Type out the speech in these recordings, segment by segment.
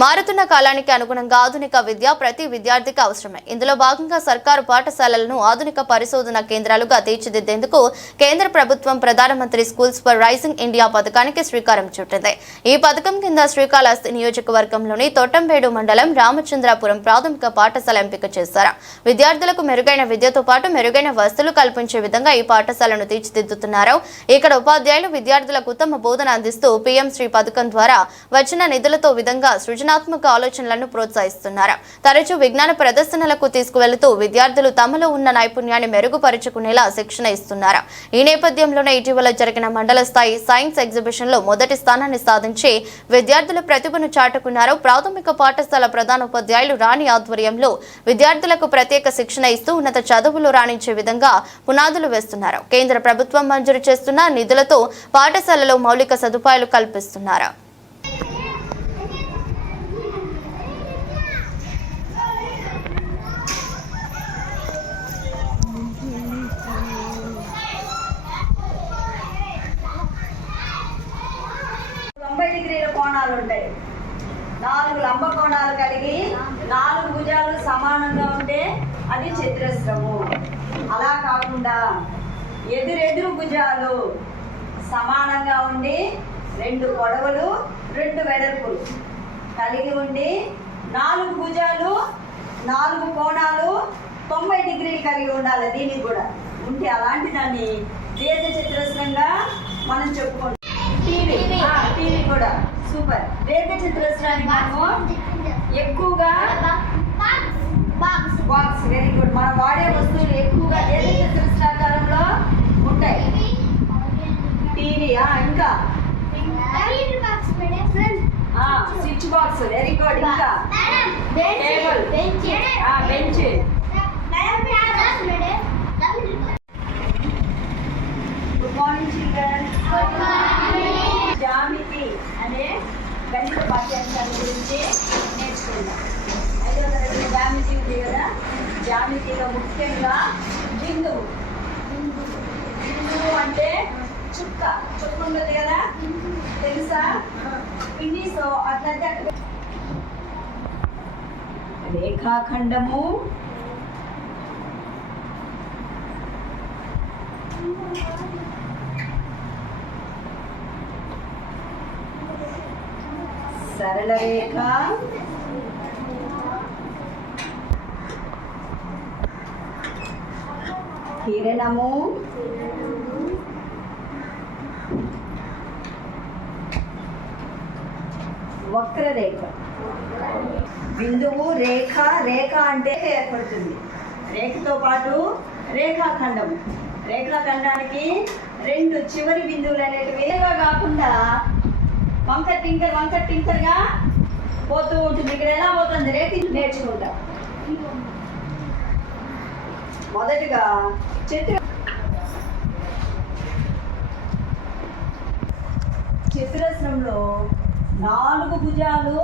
మారుతున్న కాలానికి అనుగుణంగా ఆధునిక విద్య ప్రతి విద్యార్థికి అవసరమే. ఇందులో భాగంగా సర్కారు పాఠశాలలను ఆధునిక పరిశోధన కేంద్రాలుగా తీర్చిదిద్దేందుకు కేంద్ర ప్రభుత్వం ప్రధానమంత్రి స్కూల్స్ ఫర్ రైజింగ్ ఇండియా పథకానికి శ్రీకారం చుట్టింది. ఈ పథకం కింద శ్రీకాళహస్తి నియోజకవర్గంలోని తొట్టంబేడు మండలం రామచంద్రాపురం ప్రాథమిక పాఠశాల ఎంపిక చేశారు. విద్యార్థులకు మెరుగైన విద్యతో పాటు మెరుగైన వసతులు కల్పించే విధంగా ఈ పాఠశాలను తీర్చిదిద్దుతున్నారు. ఇక్కడ ఉపాధ్యాయులు విద్యార్థులకు ఉత్తమ బోధన అందిస్తూ పీఎం శ్రీ పథకం ద్వారా వచ్చిన నిధులతో విధంగా సృజనాత్మక ఆలోచనలను ప్రోత్సహిస్తున్నారు. తరచూ విజ్ఞాన ప్రదర్శనలకు తీసుకువెళుతూ విద్యార్థులు తమలో ఉన్న నైపుణ్యాన్ని మెరుగుపరుచుకునేలా శిక్షణ ఇస్తున్నారు. ఈ నేపథ్యంలోనే ఇటీవల జరిగిన మండల స్థాయి సైన్స్ ఎగ్జిబిషన్ లో మొదటి స్థానాన్ని సాధించి విద్యార్థుల ప్రతిభను చాటుకున్నారు. ప్రాథమిక పాఠశాల ప్రధానోపాధ్యాయులు రాణి ఆధ్వర్యంలో విద్యార్థులకు ప్రత్యేక శిక్షణ ఇస్తూ ఉన్నత చదువులు రాణించే విధంగా పునాదులు వేస్తున్నారు. కేంద్ర ప్రభుత్వం మంజూరు చేస్తున్న నిధులతో పాఠశాలలో మౌలిక సదుపాయాలు కల్పిస్తున్నారు. డిగ్రీల కోణాలు ఉంటాయి. 4 లంబ కోణాలు కలిగి 4 భుజాలు సమానంగా ఉంటే అది చతురస్రము. అలా కాకుండా ఎదురెదురు భుజాలు సమానంగా ఉండి 2 పొడవులు 2 వెడల్పులు కలిగి ఉండి 4 భుజాలు 4 కోణాలు 90 డిగ్రీలు కలిగి ఉండాలి. దీనికి కూడా ఉంటే అలాంటి దాన్ని దీర్ఘ చతురస్రంగా మనం చెప్పుకుంటాం. టీవీ కూడా సూపర్. దీర్ఘ చతురస్రానికి మనము ఎక్కువగా బాక్స్ వెరీ గుడ్. మనం వాడే వస్తువులు ఎక్కువగా దీర్ఘ చతురస్రాకారంలో ఉంటాయి. టీవీ ఇంకా స్విచ్ బాక్స్ వెరీ గుడ్. ఇంకా table bench. Good morning children. జామితి అనే గణిత పాఠ్యాంశాల గురించి నేర్చుకుందాం. 5వ తరగతి జామితి ఉంది కదా. జామితిలో ముఖ్యంగా బిందువు. బిందువు అంటే చుక్క ఉంటుంది కదా, తెలుసా? సో అట్లంటే రేఖాఖండము, సరళ రేఖ, కిరణము, వక్రరేఖ. బిందువు, రేఖ. రేఖ అంటే ఏర్పడుతుంది. రేఖతో పాటు రేఖాఖండము. రేఖాఖండానికి 2 చివరి బిందువులు అనేటివి కాకుండా వంకర్ టింకర్గా పోతూ ఉంటుంది. ఇక్కడ ఎలా పోతుంది రేఖ నేర్చుకుంటా. మొదటిగా చతురస్రంలో 4 భుజాలు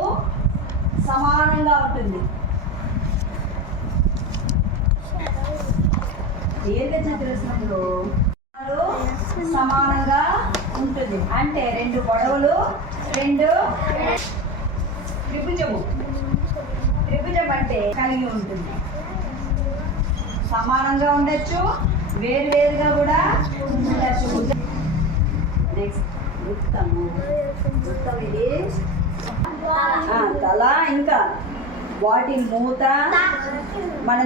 సమానంగా ఉంటుంది. దీర్ఘ చతురస్రంలో సమానంగా ఉంటుంది అంటే 2 పొడవులు 2 త్రిభుజం అంటే కలిగి ఉంటుంది. సమానంగా ఉండొచ్చు, వేరువేరుగా కూడా ఉండొచ్చు. నెక్స్ట్ వృత్తము. వృత్తం ఇది తల. ఇంకా వాటి మూత మన